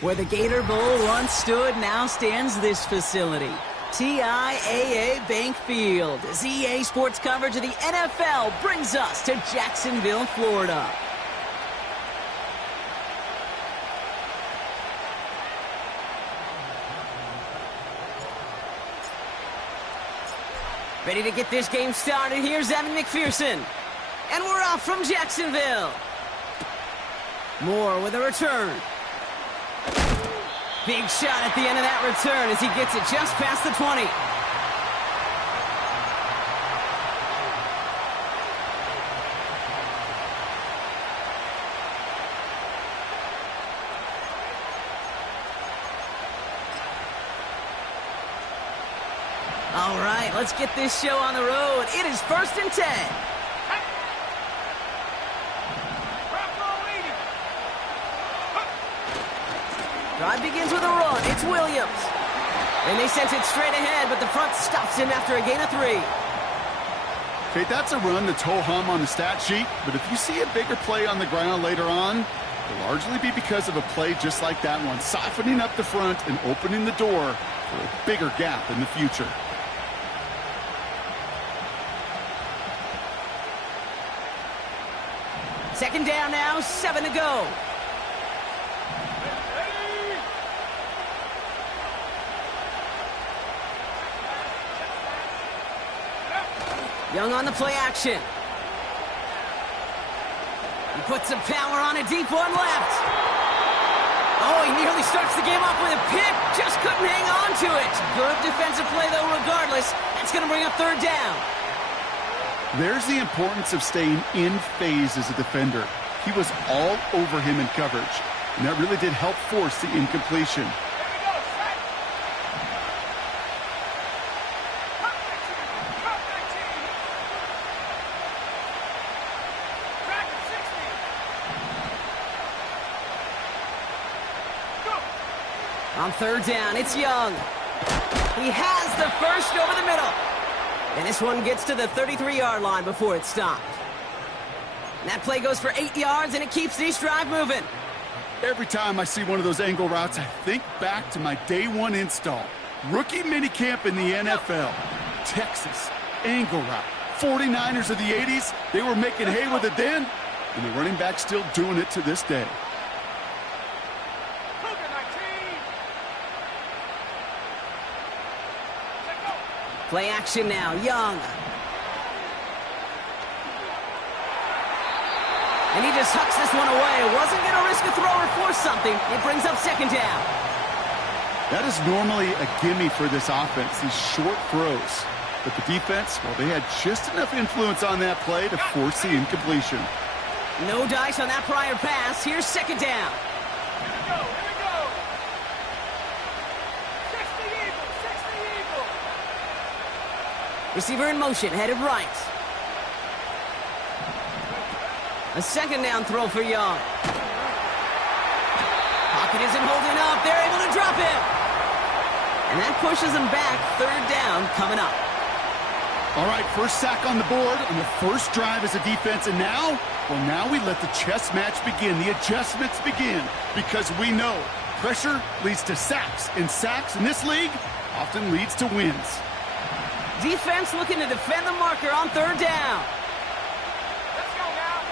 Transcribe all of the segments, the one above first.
Where the Gator Bowl once stood, now stands this facility. TIAA Bank Field, as EA Sports coverage of the NFL brings us to Jacksonville, Florida. Ready to get this game started, here's Evan McPherson. And we're off from Jacksonville. Moore with a return. Big shot at the end of that return as he gets it just past the 20. All right, let's get this show on the road. It is 1st and 10. Drive begins with a run. It's Williams. And they sent it straight ahead, but the front stops him after a gain of 3. Okay, that's a run that's ho-hum on the stat sheet, but if you see a bigger play on the ground later on, it'll largely be because of a play just like that one, softening up the front and opening the door for a bigger gap in the future. Second down now, 7 to go. Young on the play action. He puts some power on a deep one left. Oh, he nearly starts the game off with a pick. Just couldn't hang on to it. Good defensive play, though, regardless. That's going to bring up 3rd down. There's the importance of staying in phase as a defender. He was all over him in coverage, and that really did help force the incompletion. On 3rd down, it's Young. He has the first over the middle. And this one gets to the 33-yard line before it stopped. And that play goes for 8 yards, and it keeps this drive moving. Every time I see one of those angle routes, I think back to my day 1 install. Rookie minicamp in the NFL. Texas, angle route. 49ers of the 80s, they were making hay with it then, and the running back's still doing it to this day. Play action now, Young. And he just hucks this one away. Wasn't going to risk a throw or force something. It brings up 2nd down. That is normally a gimme for this offense, these short throws. But the defense, well, they had just enough influence on that play to force the incompletion. No dice on that prior pass. Here's 2nd down. Here we go. Receiver in motion, headed right. A second down throw for Young. Pocket isn't holding up. They're able to drop him. And that pushes them back. Third down coming up. All right, first sack on the board on the first drive as a defense. And now, well, now we let the chess match begin. The adjustments begin because we know pressure leads to sacks. And sacks in this league often leads to wins. Defense looking to defend the marker on third down. Let's go now.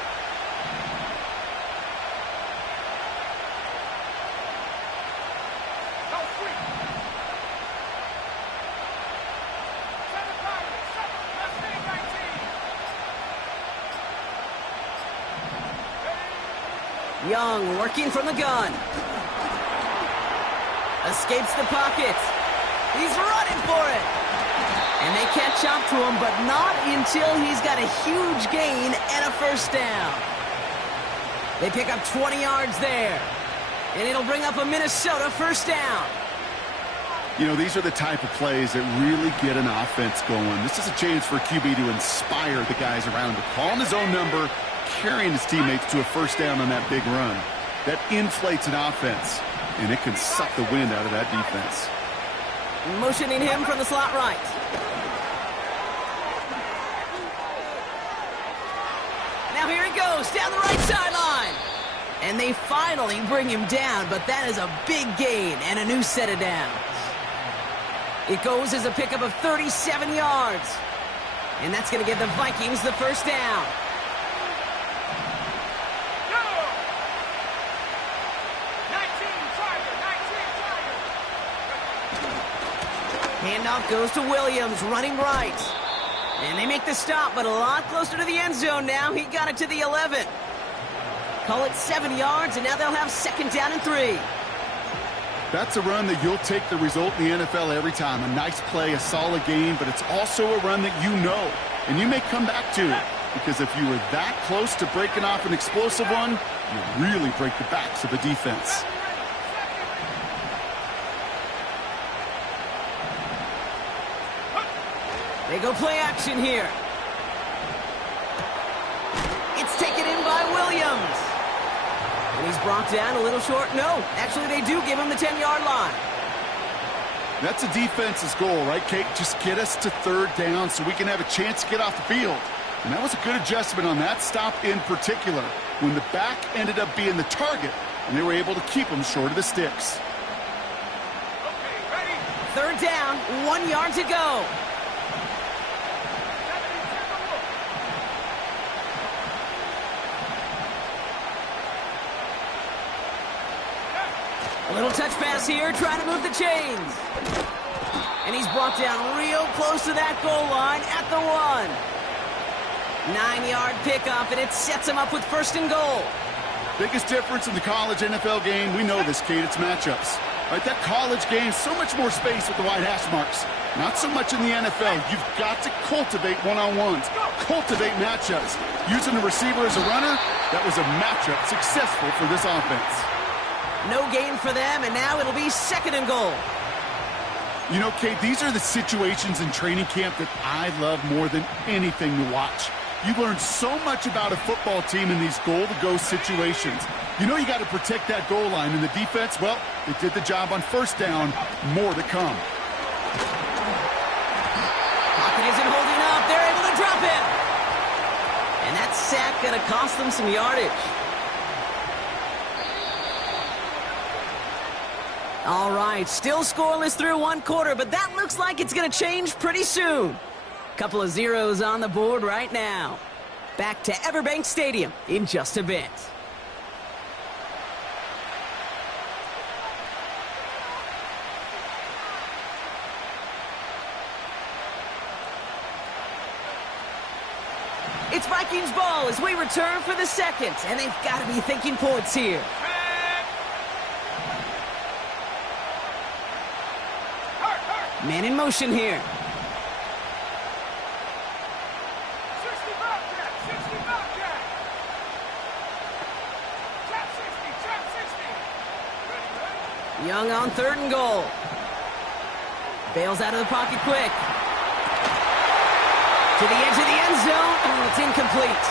Go sweep. Seven pockets. Let's stay 19. Young working from the gun. Escapes the pocket. He's running for it. And they catch up to him, but not until he's got a huge gain and a first down. They pick up 20 yards there. And it'll bring up a Minnesota first down. You know, these are the type of plays that really get an offense going. This is a chance for QB to inspire the guys around him. Calling his own number, carrying his teammates to a first down on that big run. That inflates an offense, and it can suck the wind out of that defense. Motioning him from the slot right. Now here he goes, down the right sideline. And they finally bring him down, but that is a big gain and a new set of downs. It goes as a pickup of 37 yards. And that's going to give the Vikings the first down. Handoff goes to Williams, running right. And they make the stop, but a lot closer to the end zone now. He got it to the 11. Call it 7 yards, and now they'll have second down and 3. That's a run that you'll take the result in the NFL every time. A nice play, a solid game, but it's also a run that you know, and you may come back to it. Because if you were that close to breaking off an explosive one, you really break the backs of the defense. They go play action here. It's taken in by Williams. And he's brought down a little short. No, actually they do give him the 10-yard line. That's a defense's goal, right, Kate? Just get us to third down so we can have a chance to get off the field. And that was a good adjustment on that stop in particular, when the back ended up being the target, and they were able to keep him short of the sticks. Okay, ready? Third down, 1 yard to go. A little touch pass here, trying to move the chains. And he's brought down real close to that goal line at the 1. 9-yard pickup, and it sets him up with first and goal. Biggest difference in the college NFL game, we know this, Kate, it's matchups. Right, that college game, so much more space with the wide hash marks. Not so much in the NFL. You've got to cultivate one-on-ones, cultivate matchups. Using the receiver as a runner, that was a matchup successful for this offense. No gain for them, and now it'll be second and goal. You know, Kate, these are the situations in training camp that I love more than anything to watch. You learn so much about a football team in these goal-to-go situations. You know you got to protect that goal line, and the defense, well, they did the job on first down. More to come. Pocket isn't holding up. They're able to drop him. And that sack going to cost them some yardage. All right, still scoreless through one quarter, but that looks like it's going to change pretty soon. Couple of zeros on the board right now. Back to Everbank Stadium in just a bit. It's Vikings ball as we return for the second, and they've got to be thinking points here. Man in motion here. 60 Bobcat, 60 Bobcat. Trap 60, trap 60. Ready? Young on third and goal. Bails out of the pocket quick. To the edge of the end zone. Oh, it's incomplete.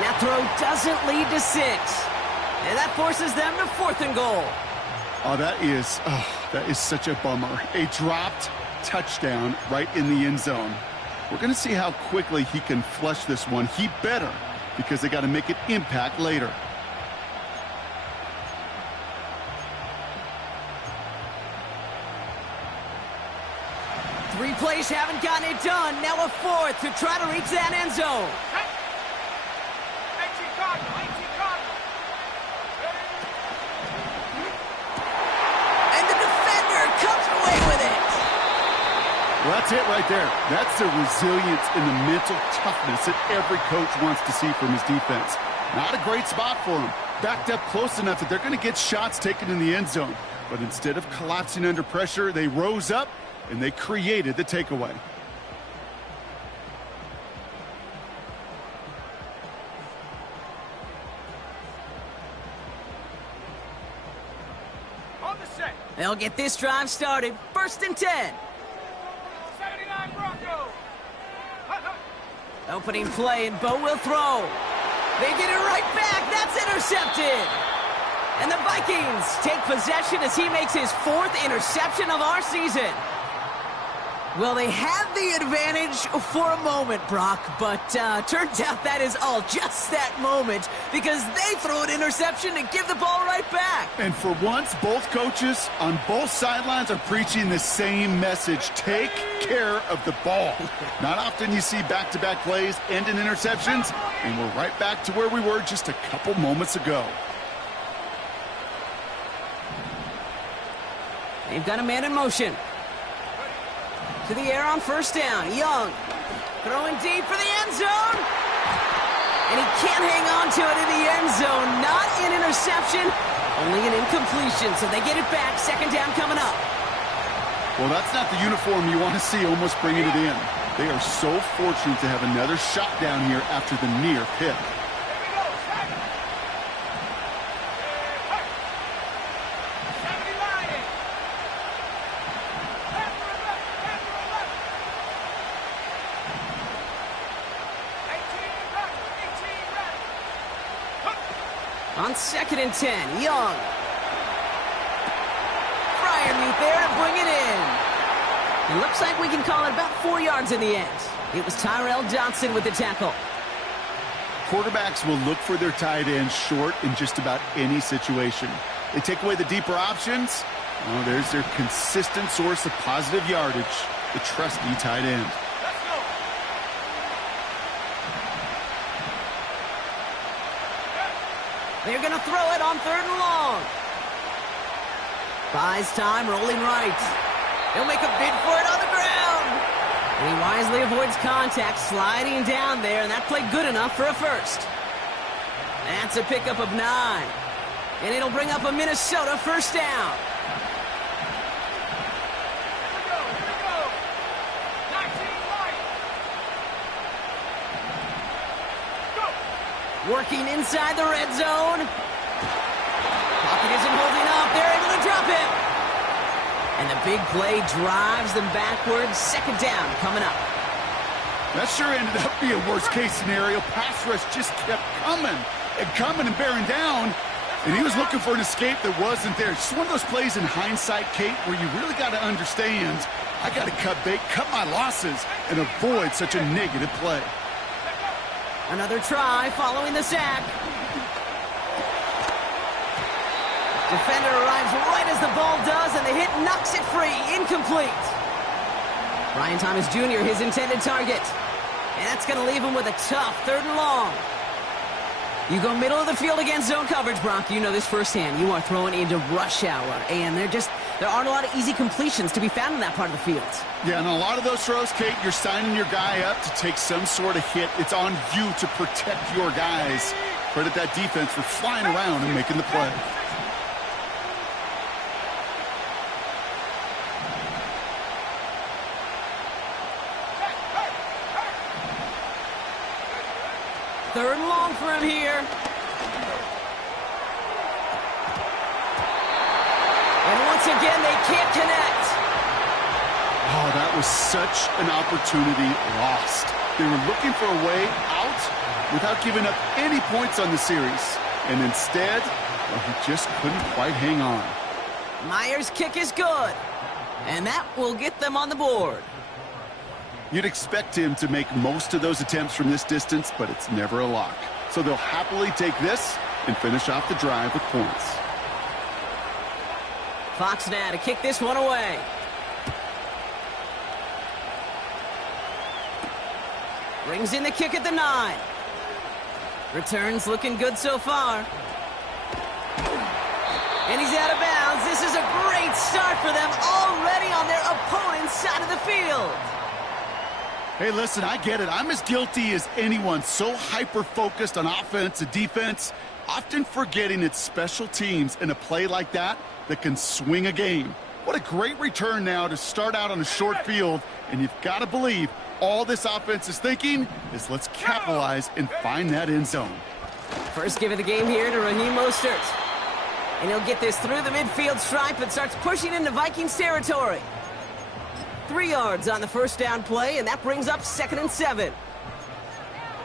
That throw doesn't lead to 6. And that forces them to 4th and goal. Oh, that is such a bummer. A dropped touchdown right in the end zone. We're going to see how quickly he can flush this one. He better, because they got to make an impact later. Three plays haven't gotten it done. Now a 4th to try to reach that end zone. 18 Cardinal, 18 Cardinal. And the defender comes away with it. Well, that's it right there. That's the resilience and the mental toughness that every coach wants to see from his defense. Not a great spot for him. Backed up close enough that they're going to get shots taken in the end zone. But instead of collapsing under pressure, they rose up and they created the takeaway. On the set. They'll get this drive started. 1st and 10. 79 Broncos. Opening play, and Bo will throw. They get it right back. That's intercepted. And the Vikings take possession as he makes his 4th interception of our season. Well, they had the advantage for a moment, Brock, but turns out that is all just that moment, because they throw an interception to give the ball right back. And for once, both coaches on both sidelines are preaching the same message. Take care of the ball. Not often you see back-to-back plays end in interceptions, and we're right back to where we were just a couple moments ago. They've got a man in motion. To the air on 1st down. Young throwing deep for the end zone. And he can't hang on to it in the end zone. Not an interception, only an incompletion. So they get it back. 2nd down coming up. Well, that's not the uniform you want to see almost bringing it in. They are so fortunate to have another shot down here after the near pick. On 2nd and 10, Young. Freiermuth there to bring it in. It looks like we can call it about 4 yards in the end. It was Tyrell Dodson with the tackle. Quarterbacks will look for their tight end short in just about any situation. They take away the deeper options. Oh, there's their consistent source of positive yardage, the trusty tight end. They're going to throw it on 3rd and long. Buys time, rolling right. He'll make a bid for it on the ground. And he wisely avoids contact, sliding down there, and that played good enough for a 1st. That's a pickup of 9. And it'll bring up a Minnesota 1st down. Working inside the red zone. Pocket isn't holding up. They're able to drop him. And the big play drives them backwards. 2nd down coming up. That sure ended up being a worst-case scenario. Pass rush just kept coming and bearing down. And he was looking for an escape that wasn't there. It's just one of those plays in hindsight, Kate, where you really got to understand, I got to cut bait, cut my losses, and avoid such a negative play. Another try following the sack. Defender arrives right as the ball does, and the hit knocks it free. Incomplete. Brian Thomas Jr., his intended target. And that's going to leave him with a tough 3rd and long. You go middle of the field against zone coverage, Brock. You know this firsthand. You are throwing into rush hour, and there aren't a lot of easy completions to be found in that part of the field. Yeah, and a lot of those throws, Kate, you're signing your guy up to take some sort of hit. It's on you to protect your guys. Credit that defense for flying around and making the play. Third and long for him here. And once again, they can't connect. Oh, that was such an opportunity lost. They were looking for a way out, without giving up any points on the series. And instead, well, he just couldn't quite hang on. Myers' kick is good. And that will get them on the board. You'd expect him to make most of those attempts from this distance, but it's never a lock. So they'll happily take this and finish off the drive with points. Fox now to kick this one away. Brings in the kick at the 9. Returns looking good so far. And he's out of bounds. This is a great start for them, already on their opponent's side of the field. Hey, listen, I get it. I'm as guilty as anyone. So hyper-focused on offense and defense, often forgetting it's special teams in a play like that that can swing a game. What a great return now to start out on a short field, and you've got to believe all this offense is thinking is let's capitalize and find that end zone. First give of the game here to Raheem Mostert. And he'll get this through the midfield stripe and starts pushing into Vikings territory. 3 yards on the first down play, and that brings up 2nd and 7.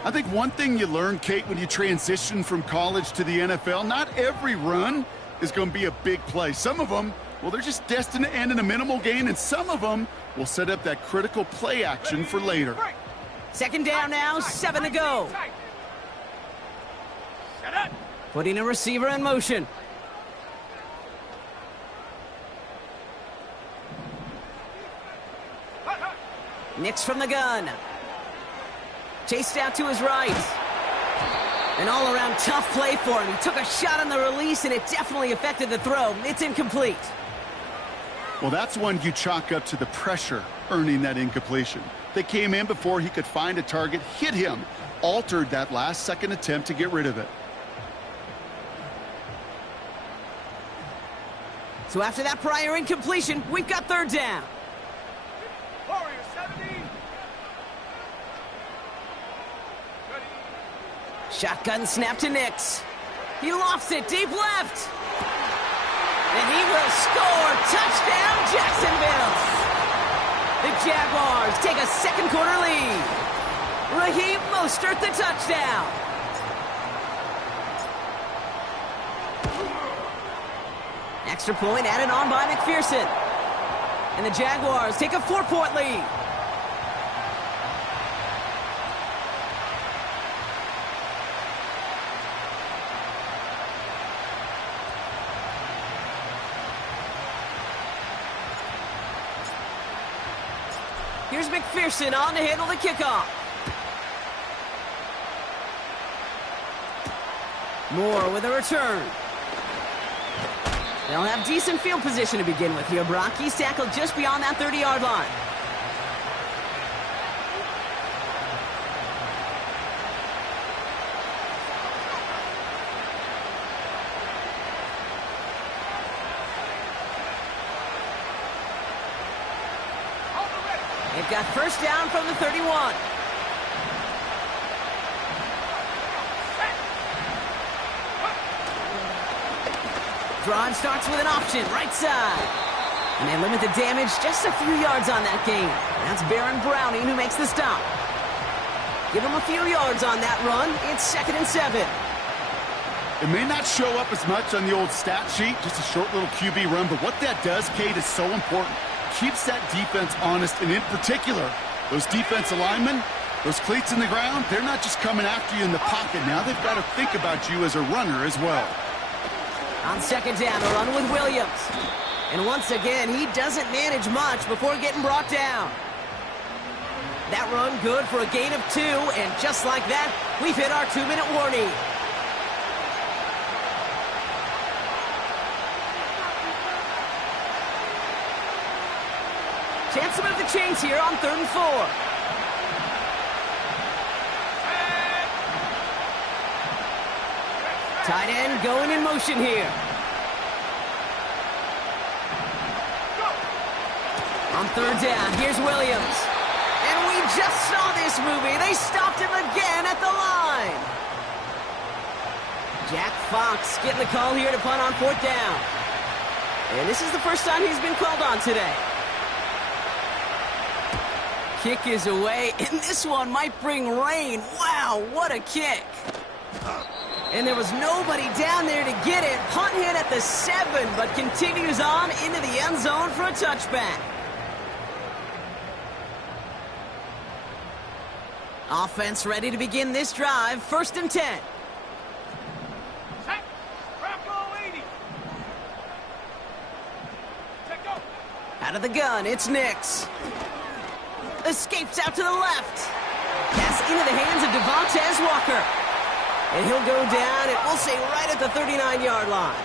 I think one thing you learn, Kate, when you transition from college to the NFL, not every run is going to be a big play. Some of them, well, they're just destined to end in a minimal gain, and some of them will set up that critical play action for later. 2nd down now, 7 to go. Putting a receiver in motion. Nix from the gun. Chased out to his right. An all-around tough play for him. He took a shot on the release, and it definitely affected the throw. It's incomplete. Well, that's one you chalk up to the pressure earning that incompletion. They came in before he could find a target, hit him, altered that last-second attempt to get rid of it. So after that prior incompletion, we've got 3rd down. Warriors 70. Shotgun snap to Nix. He lofts it deep left. And he will score. Touchdown, Jacksonville. The Jaguars take a 2nd quarter lead. Raheem Mostert the touchdown. Extra point added on by McPherson. And the Jaguars take a 4-point lead. Here's McPherson on to handle the kickoff. Moore with a return. They'll have decent field position to begin with here, Brock. He's tackled just beyond that 30-yard line. They've got 1st down from the 31. Drive starts with an option, right side. And they limit the damage just a few yards on that gain. That's Baron Browning who makes the stop. Give him a few yards on that run. It's 2nd and 7. It may not show up as much on the old stat sheet, just a short little QB run, but what that does, Kate, is so important. Keeps that defense honest, and in particular, those defensive linemen, those cleats in the ground, they're not just coming after you in the pocket. Now they've got to think about you as a runner as well. On 2nd down, a run with Williams. And once again, he doesn't manage much before getting brought down. That run good for a gain of 2, and just like that, we've hit our 2-minute warning. Chance to move the chains here on 3rd and 4. Tight end going in motion here. On 3rd down, here's Williams. And we just saw this movie. They stopped him again at the line. Jack Fox getting the call here to punt on 4th down. And this is the first time he's been called on today. kick is away, and this one might bring rain. Wow, what a kick. And there was nobody down there to get it. Punt hit at the 7, but continues on into the end zone for a touchback. Offense ready to begin this drive. 1st and 10. Set. Bronco 80. Check go. Out of the gun, it's Nix. Escapes out to the left. Pass into the hands of Devontae Walker. And he'll go down, and we'll say right at the 39-yard line.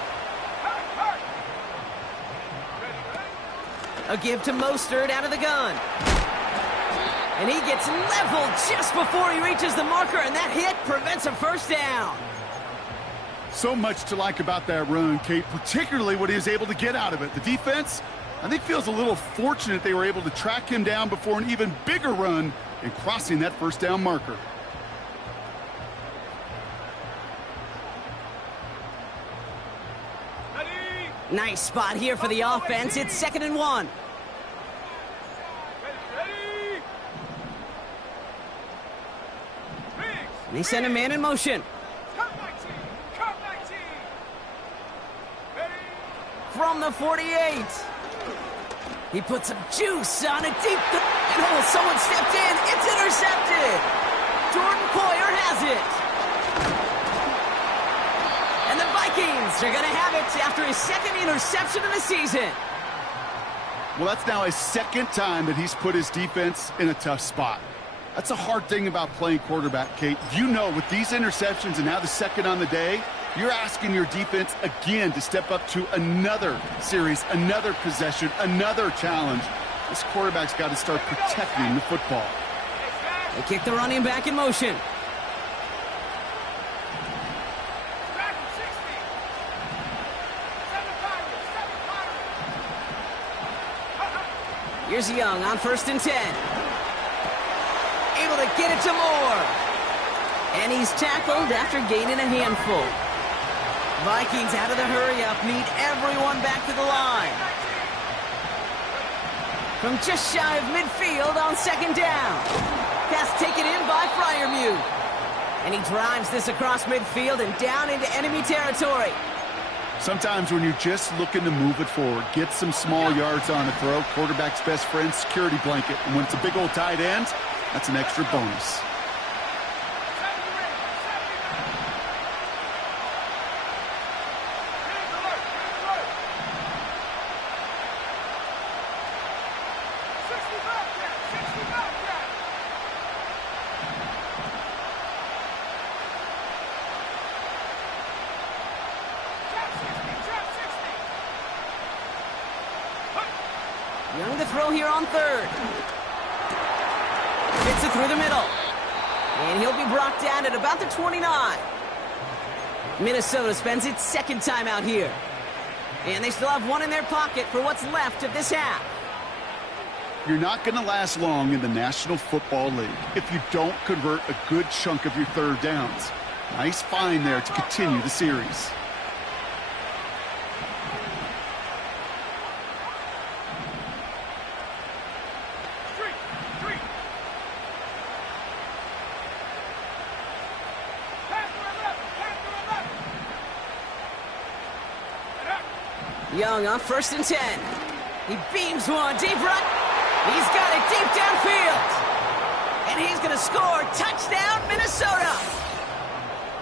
A give to Mostert out of the gun. And he gets leveled just before he reaches the marker, and that hit prevents a first down. So much to like about that run, Kate, particularly what he was able to get out of it. The defense, I think, feels a little fortunate they were able to track him down before an even bigger run and crossing that first down marker. Nice spot here for the offense. It's 2nd and 1. Ready. They send a man in motion. Cut 19. Cut 19. Ready. From the 48. He puts some juice on a deep... And oh, someone stepped in. It's intercepted. Jordan Poyer has it. And the Vikings are going to have it after his 2nd interception of the season. Well, that's now his 2nd time that he's put his defense in a tough spot. That's a hard thing about playing quarterback, Kate. You know, with these interceptions and now the 2nd on the day, you're asking your defense again to step up to another series, another possession, another challenge. This quarterback's got to start protecting the football. They kick the running back in motion. Here's Young on 1st and 10. Able to get it to Moore. And he's tackled after gaining a handful. Vikings out of the hurry-up need everyone back to the line. From just shy of midfield on 2nd down. Pass taken in by Freiermuth. And he drives this across midfield and down into enemy territory. Sometimes when you're just looking to move it forward, get some small yards on a throw, quarterback's best friend, security blanket. And when it's a big old tight end, that's an extra bonus. Young to throw here on 3rd. Gets it through the middle. And he'll be brought down at about the 29. Minnesota spends its 2nd time out here. And they still have one in their pocket for what's left of this half. You're not going to last long in the National Football League if you don't convert a good chunk of your 3rd downs. Nice find there to continue the series. Young on 1st and 10. He beams one deep right. He's got it deep downfield. And he's going to score. Touchdown, Minnesota.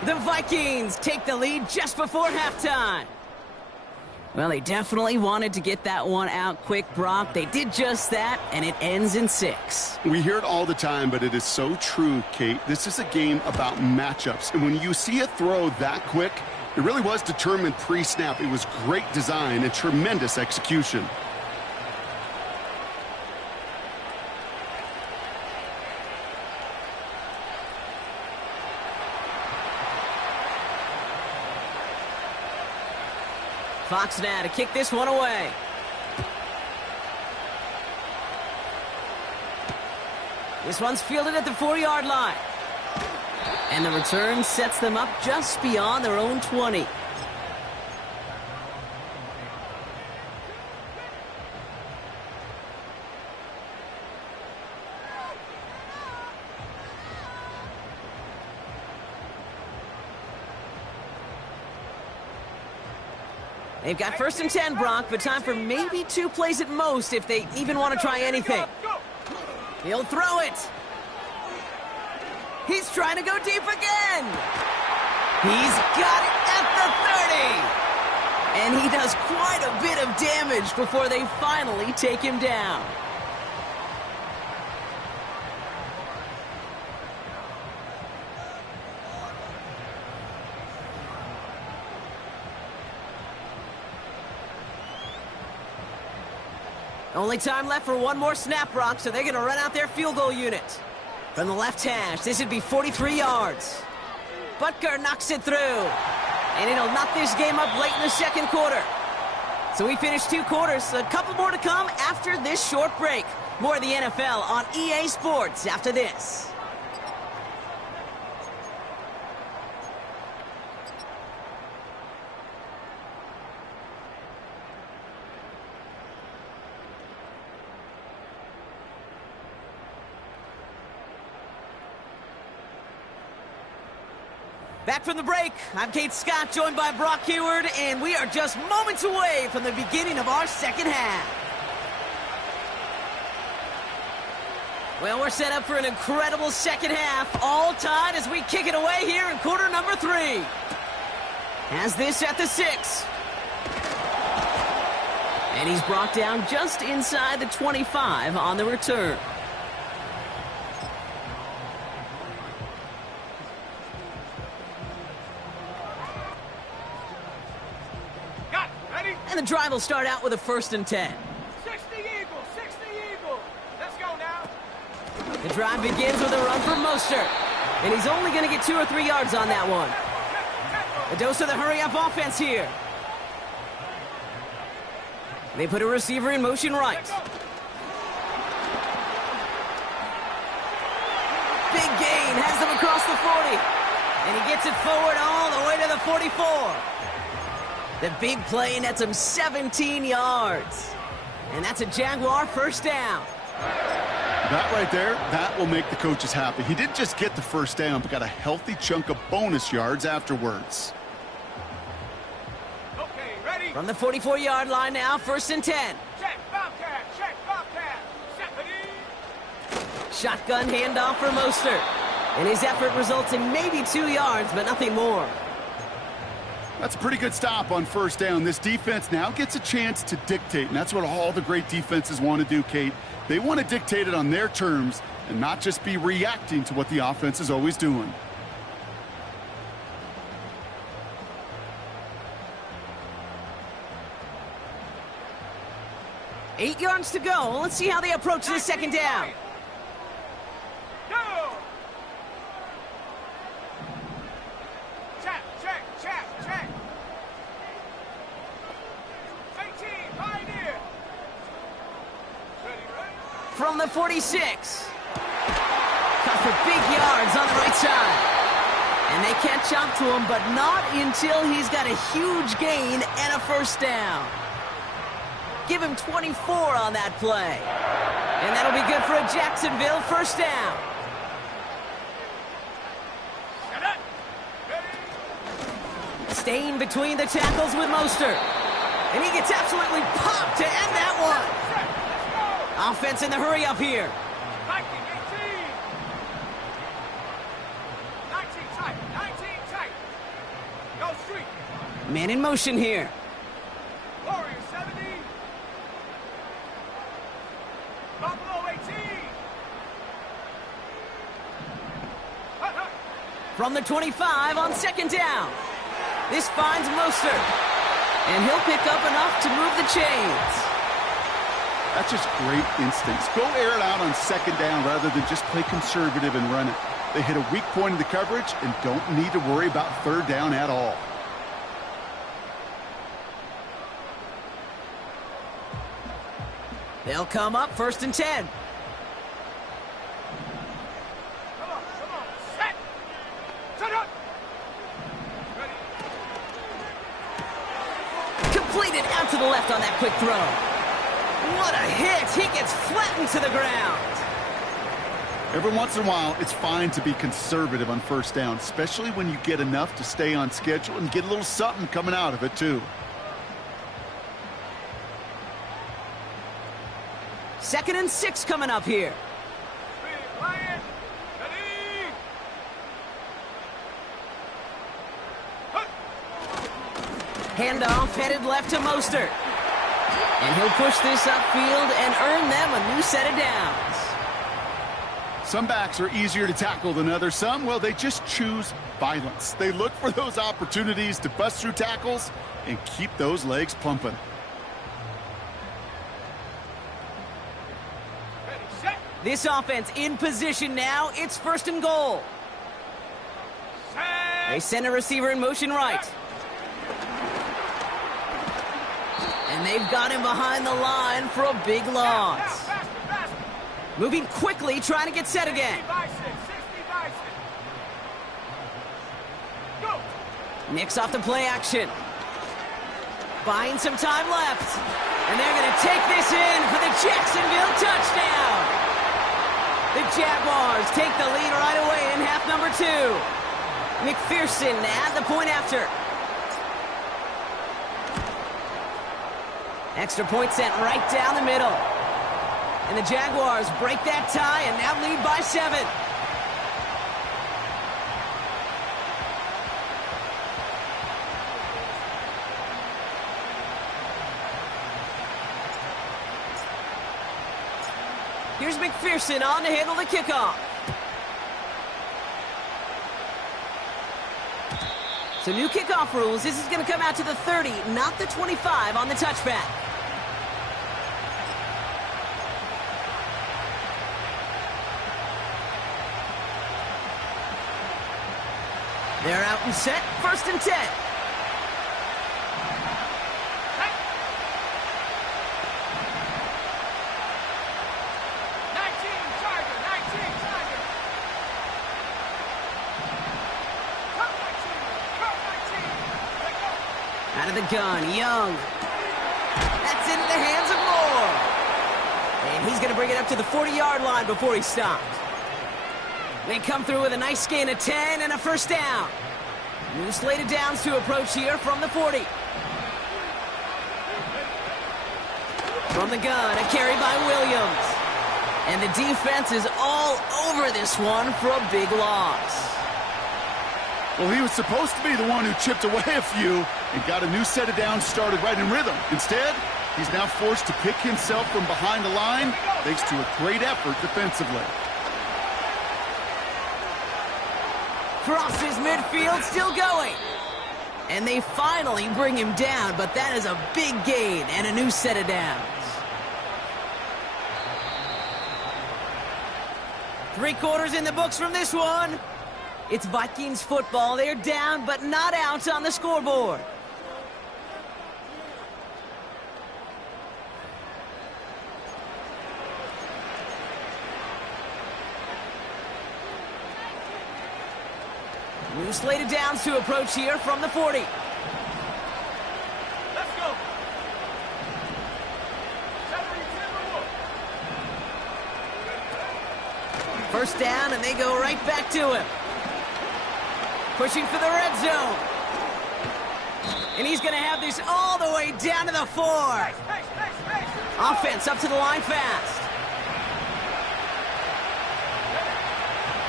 The Vikings take the lead just before halftime. Well, they definitely wanted to get that one out quick, Brock. They did just that, and it ends in 6. We hear it all the time, but it is so true, Kate. This is a game about matchups. And when you see a throw that quick, it really was determined pre-snap. It was great design and tremendous execution. Fox now to kick this one away. This one's fielded at the 4-yard line. And the return sets them up just beyond their own 20. They've got 1st and 10, Brock, but time for maybe 2 plays at most if they even want to try anything. He'll throw it. He's trying to go deep again. He's got it at the 30. And he does quite a bit of damage before they finally take him down. Only time left for one more snap, Brock, so they're going to run out their field goal unit. From the left hash, this would be 43 yards. Butker knocks it through. And it'll knock this game up late in the 2nd quarter. So we finished 2 quarters. A couple more to come after this short break. More of the NFL on EA Sports after this. Back from the break, I'm Kate Scott, joined by Brock Huard, and we are just moments away from the beginning of our 2nd half. Well, we're set up for an incredible 2nd half, all tied as we kick it away here in quarter number 3. Has this at the 6. And he's brought down just inside the 25 on the return. And the drive will start out with a 1st and 10. 60 Eagles, 60 Eagles. Let's go now. The drive begins with a run for Mostert. And he's only going to get 2 or 3 yards on that one. A dose of the hurry-up offense here. They put a receiver in motion right. Big gain, has them across the 40. And he gets it forward all the way to the 44. The big play nets him 17 yards. And that's a Jaguar 1st down. That right there, that will make the coaches happy. He didn't just get the 1st down, but got a healthy chunk of bonus yards afterwards. Okay, ready? From the 44-yard line now, 1st and 10. Check, Bobcat, check, Bobcat. Stephanie. Shotgun handoff for Mostert. And his effort results in maybe 2 yards, but nothing more. That's a pretty good stop on 1st down. This defense now gets a chance to dictate, and that's what all the great defenses want to do, Kate. They want to dictate it on their terms and not just be reacting to what the offense is always doing. Eight yards to go. Let's see how they approach this 2nd down. Go. Check, check, check, check. 18, right here. Ready, ready? From the 46. Cut for big yards on the right side. And they catch up to him, but not until he's got a huge gain and a 1st down. Give him 24 on that play. And that'll be good for a Jacksonville 1st down. Staying between the tackles with Mostert. And he gets absolutely popped to end that one. Offense in the hurry up here. 19, 18. 19 tight, 19 tight. Go street. Man in motion here. Warrior 70. Buffalo 18. Hut, hut. From the 25 on 2nd down. This finds Mostert. And he'll pick up enough to move the chains. That's just great instincts. Go air it out on 2nd down rather than just play conservative and run it. They hit a weak point in the coverage and don't need to worry about 3rd down at all. They'll come up 1st and 10. Come on, set. Set up. Ready. Completed out to the left on that quick throw. What a hit! He gets flattened to the ground. Every once in a while, it's fine to be conservative on 1st down, especially when you get enough to stay on schedule and get a little something coming out of it, too. 2nd and 6 coming up here. Handoff headed left to Mostert. And he'll push this upfield and earn them a new set of downs. Some backs are easier to tackle than others. Some, well, they just choose violence. They look for those opportunities to bust through tackles and keep those legs pumping. This offense in position now. It's 1st and goal. They send a receiver in motion right. And they've got him behind the line for a big loss. Moving quickly, trying to get set again. Knicks off the play action. Buying some time left. And they're going to take this in for the Jacksonville touchdown. The Jaguars take the lead right away in half number 2. McPherson at the point after. Extra point sent right down the middle. And the Jaguars break that tie and now lead by 7. Here's McPherson on to handle the kickoff. So new kickoff rules. This is going to come out to the 30, not the 25 on the touchback. They're out and set. 1st and 10. Out of the gun, Young. That's into the hands of Moore. And he's going to bring it up to the 40-yard line before he stopped. They come through with a nice gain of 10 and a 1st down. New slated downs to approach here from the 40. From the gun, a carry by Williams. And the defense is all over this one for a big loss. Well, he was supposed to be the one who chipped away a few and got a new set of downs started right in rhythm. Instead, he's now forced to pick himself from behind the line thanks to a great effort defensively. Crosses midfield, still going. And they finally bring him down, but that is a big gain and a new set of downs. 3 quarters in the books from this one. It's Vikings football. They're down, but not out on the scoreboard. New slated downs to approach here from the 40. Let's go. 1st down, and they go right back to him. Pushing for the red zone. And he's going to have this all the way down to the 4. Offense up to the line fast.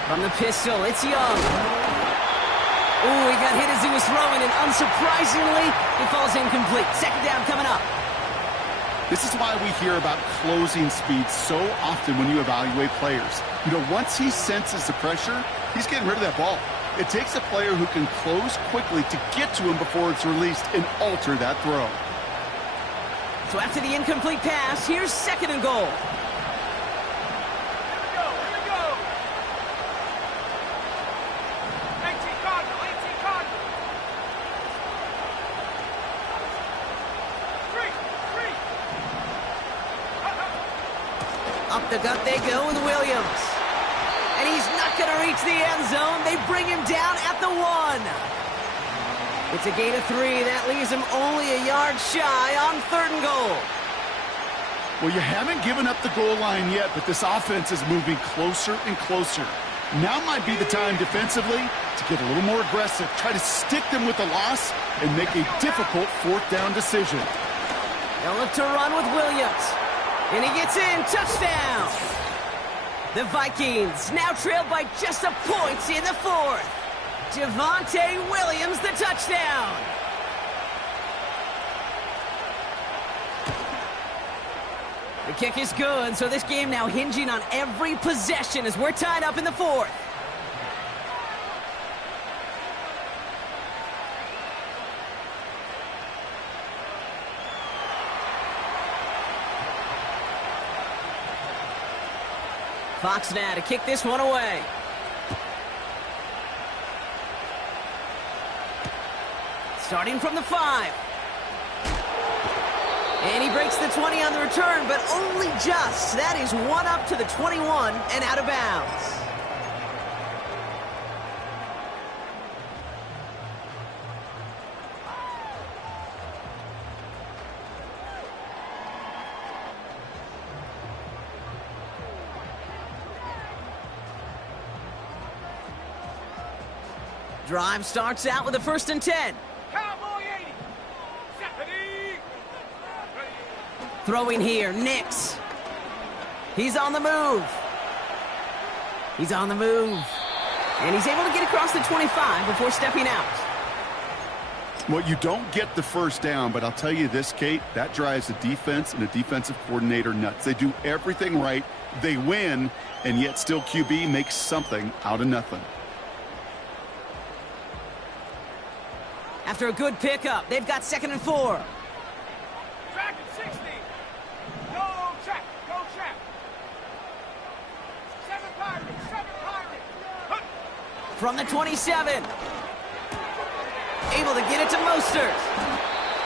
From the pistol, it's Young. Ooh, he got hit as he was throwing, and unsurprisingly, he falls incomplete. 2nd down coming up. This is why we hear about closing speed so often when you evaluate players. You know, once he senses the pressure, he's getting rid of that ball. It takes a player who can close quickly to get to him before it's released and alter that throw. So after the incomplete pass, here's 2nd and goal. Here we go. 18 Cardinal. 3. Up the gut they go with Williams. And he's not going to reach the end zone. They bring him down at the 1. It's a gain of 3. That leaves him only a yard shy on 3rd and goal. Well, you haven't given up the goal line yet, but this offense is moving closer and closer. Now might be the time defensively to get a little more aggressive, try to stick them with the loss, and make a difficult 4th down decision. They'll look to run with Williams. And he gets in. Touchdown. The Vikings now trailed by just a point in the fourth. Javonte Williams, the touchdown. The kick is good, so this game now hinging on every possession as we're tied up in the fourth. Fox now to kick this one away. Starting from the 5. And he breaks the 20 on the return, but only just. That is one up to the 21 and out of bounds. Drive starts out with a 1st and 10. Cowboy 80. Stephanie. Throwing here, Nix. He's on the move. He's on the move. And he's able to get across the 25 before stepping out. Well, you don't get the first down, but I'll tell you this, Kate, that drives the defense and a defensive coordinator nuts. They do everything right, they win, and yet still QB makes something out of nothing. After a good pickup, they've got 2nd and 4. Track at 60. Go track. Go track. 7 Pirates. 7 Pirates. Hunt. From the 27. Able to get it to Mostert.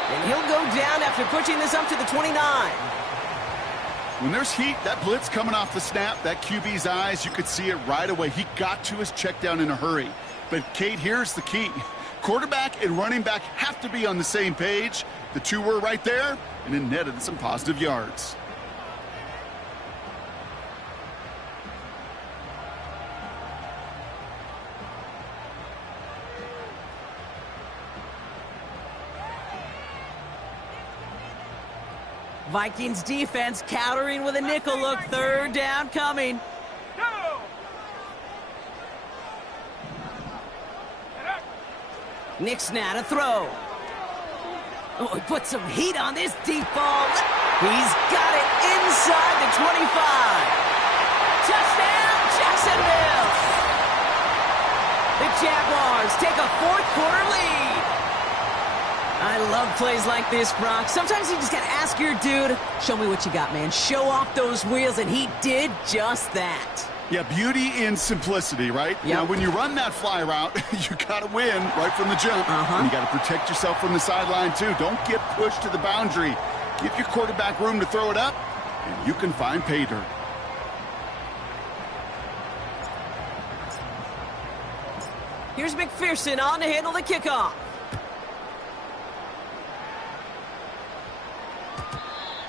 And he'll go down after pushing this up to the 29. When there's heat, that blitz coming off the snap, that QB's eyes, you could see it right away. He got to his check down in a hurry. But, Kate, here's the key. Quarterback and running back have to be on the same page. The two were right there, and it netted some positive yards. Vikings defense countering with a nickel look. 3rd down coming. Go. Nix now to throw. Oh, he put some heat on this deep ball. He's got it inside the 25. Touchdown, Jacksonville. The Jaguars take a 4th-quarter lead. I love plays like this, Brock. Sometimes you just got to ask your dude, show me what you got, man. Show off those wheels, and he did just that. Yeah, beauty in simplicity, right? Yep. Now, when you run that fly route, you got to win right from the jump. And you got to protect yourself from the sideline, too. Don't get pushed to the boundary. Give your quarterback room to throw it up, and you can find pay dirt. Here's McPherson on to handle the kickoff.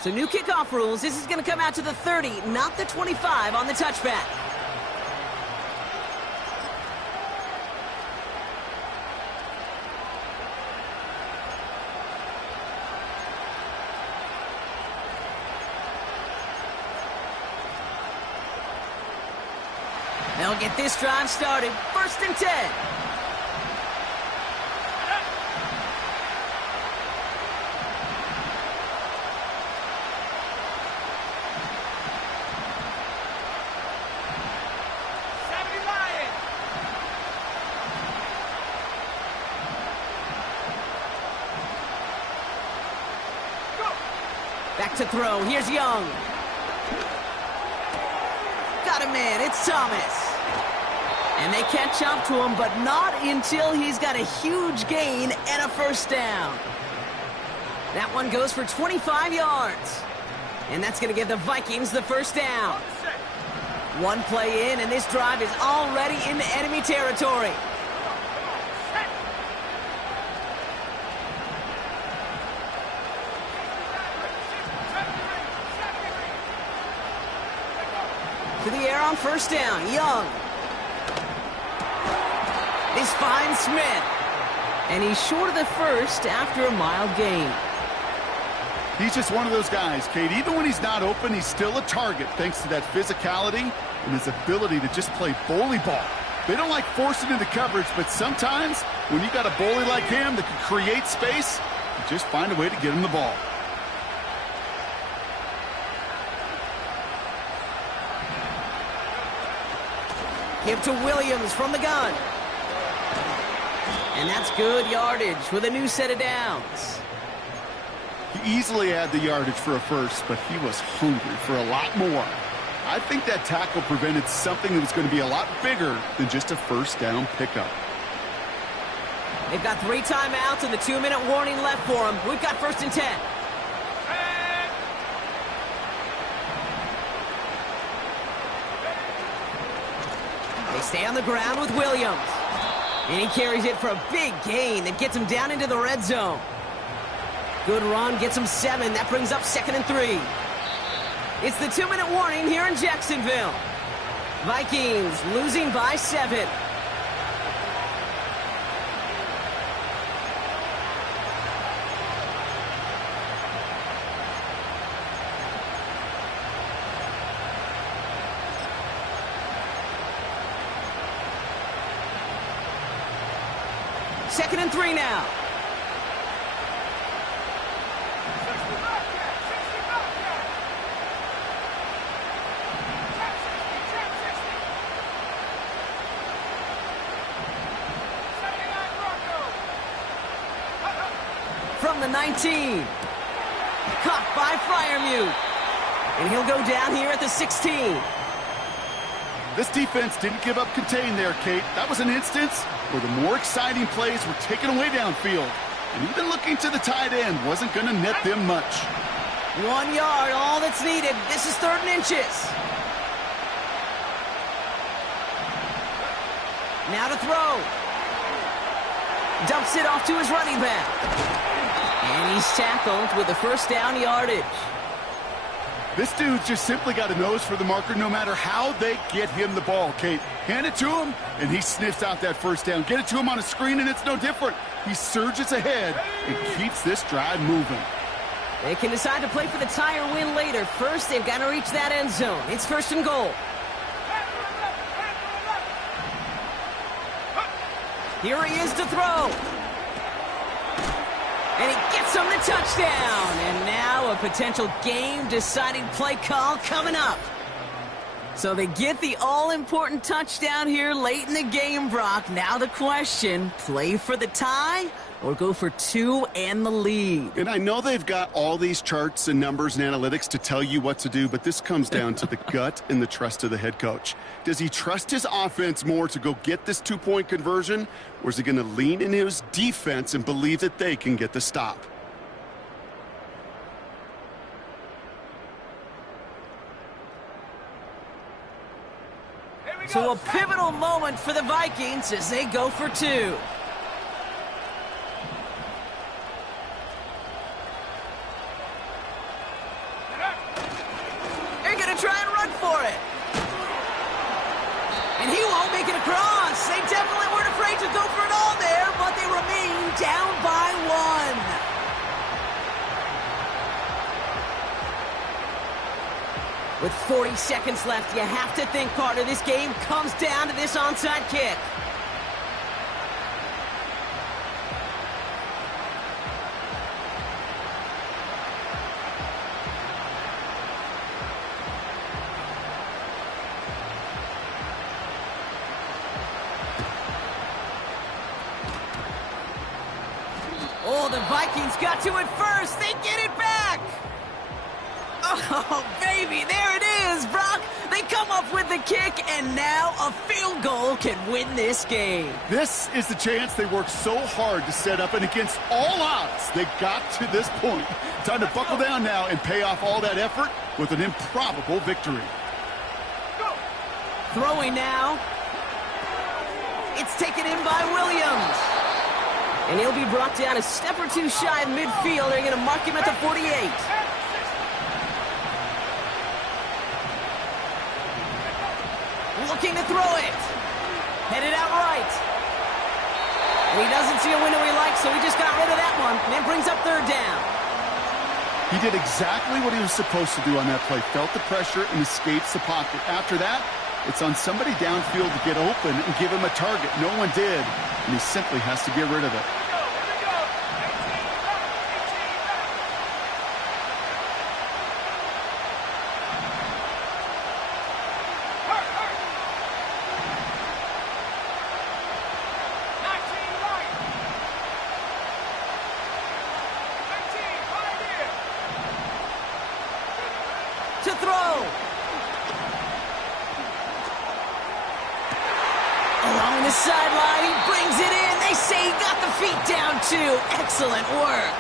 So new kickoff rules. This is going to come out to the 30, not the 25 on the touchback. They'll get this drive started. 1st and 10. Back to throw. Here's Young. Got a man. It's Thomas. And they catch up to him, but not until he's got a huge gain and a 1st down. That one goes for 25 yards. And that's going to give the Vikings the 1st down. One play in, and this drive is already into enemy territory. To the air on 1st down. Young. This finds Smith. And he's short of the 1st after a mild gain. He's just one of those guys, Kate. Even when he's not open, he's still a target thanks to that physicality and his ability to just play bully ball. They don't like forcing into coverage, but sometimes when you got a bully like him that can create space, you just find a way to get him the ball. Give to Williams from the gun. And that's good yardage with a new set of downs. He easily had the yardage for a first, but he was hungry for a lot more. I think that tackle prevented something that was going to be a lot bigger than just a first down pickup. They've got 3 timeouts and the 2-minute warning left for them. We've got 1st and 10. They stay on the ground with Williams. And he carries it for a big gain that gets him down into the red zone. Good run, gets him 7. That brings up 2nd and 3. It's the 2-minute warning here in Jacksonville. Vikings losing by 7. Second and 3 now. From the 19. Caught by Freiermuth. And he'll go down here at the 16. This defense didn't give up contain there, Kate. That was an instance where the more exciting plays were taken away downfield. And even looking to the tight end wasn't going to net them much. 1 yard, all that's needed. This is 3rd and inches. Now to throw. Dumps it off to his running back. And he's tackled with the 1st down yardage. This dude's just simply got a nose for the marker no matter how they get him the ball, Kate. Hand it to him, and he sniffs out that 1st down. Get it to him on a screen, and it's no different. He surges ahead and keeps this drive moving. They can decide to play for the tie or win later. First, they've got to reach that end zone. It's 1st and goal. Here he is to throw. And he gets him the touchdown. And now a potential game-deciding play call coming up. So they get the all-important touchdown here late in the game, Brock. Now the question, play for the tie or go for 2 and the lead? And I know they've got all these charts and numbers and analytics to tell you what to do, but this comes down to the gut and the trust of the head coach. Does he trust his offense more to go get this 2-point conversion, or is he going to lean in his defense and believe that they can get the stop? So a pivotal moment for the Vikings as they go for 2. They're going to try and run for it. And he won't make it across. They definitely weren't afraid to go for it all there, but they remain down by 1. With 40 seconds left, you have to think, Carter, this game comes down to this onside kick. Oh, the Vikings got to it first. They get it back. Oh, baby, there it is, Brock. They come up with the kick, and now a field goal can win this game. This is the chance they worked so hard to set up, and against all odds, they got to this point. Time to buckle down now and pay off all that effort with an improbable victory. Throwing now. It's taken in by Williams. And he'll be brought down a step or 2 shy of midfield. They're going to mark him at the 48. Looking to throw it. Headed out right. And he doesn't see a window he likes, so he just got rid of that one. And it brings up 3rd down. He did exactly what he was supposed to do on that play. Felt the pressure and escapes the pocket. After that, it's on somebody downfield to get open and give him a target. No one did, and he simply has to get rid of it. To throw. Along the sideline, he brings it in. They say he got the feet down too. Excellent work.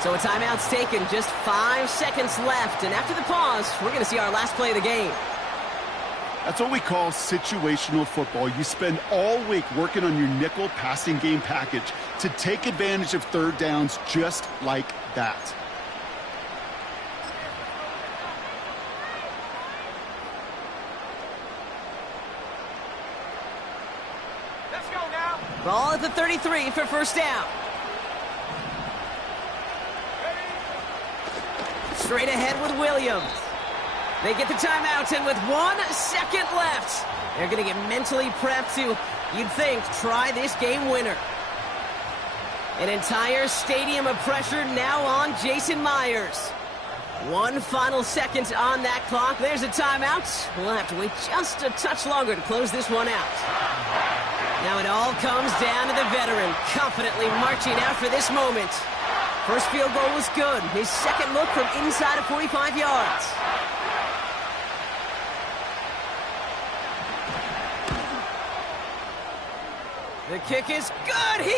So a timeout's taken, just 5 seconds left. And after the pause, we're going to see our last play of the game. That's what we call situational football. You spend all week working on your nickel passing game package to take advantage of third downs just like that. Let's go now. Ball at the 33 for first down. Straight ahead with Williams. They get the timeout, and with 1 second left, they're going to get mentally prepped to, you'd think, try this game winner. An entire stadium of pressure now on Jason Myers. 1 final second on that clock. There's a timeout. We'll have to wait just a touch longer to close this one out. Now it all comes down to the veteran, confidently marching out for this moment. First field goal was good. His second look from inside of 45 yards. The kick is good. He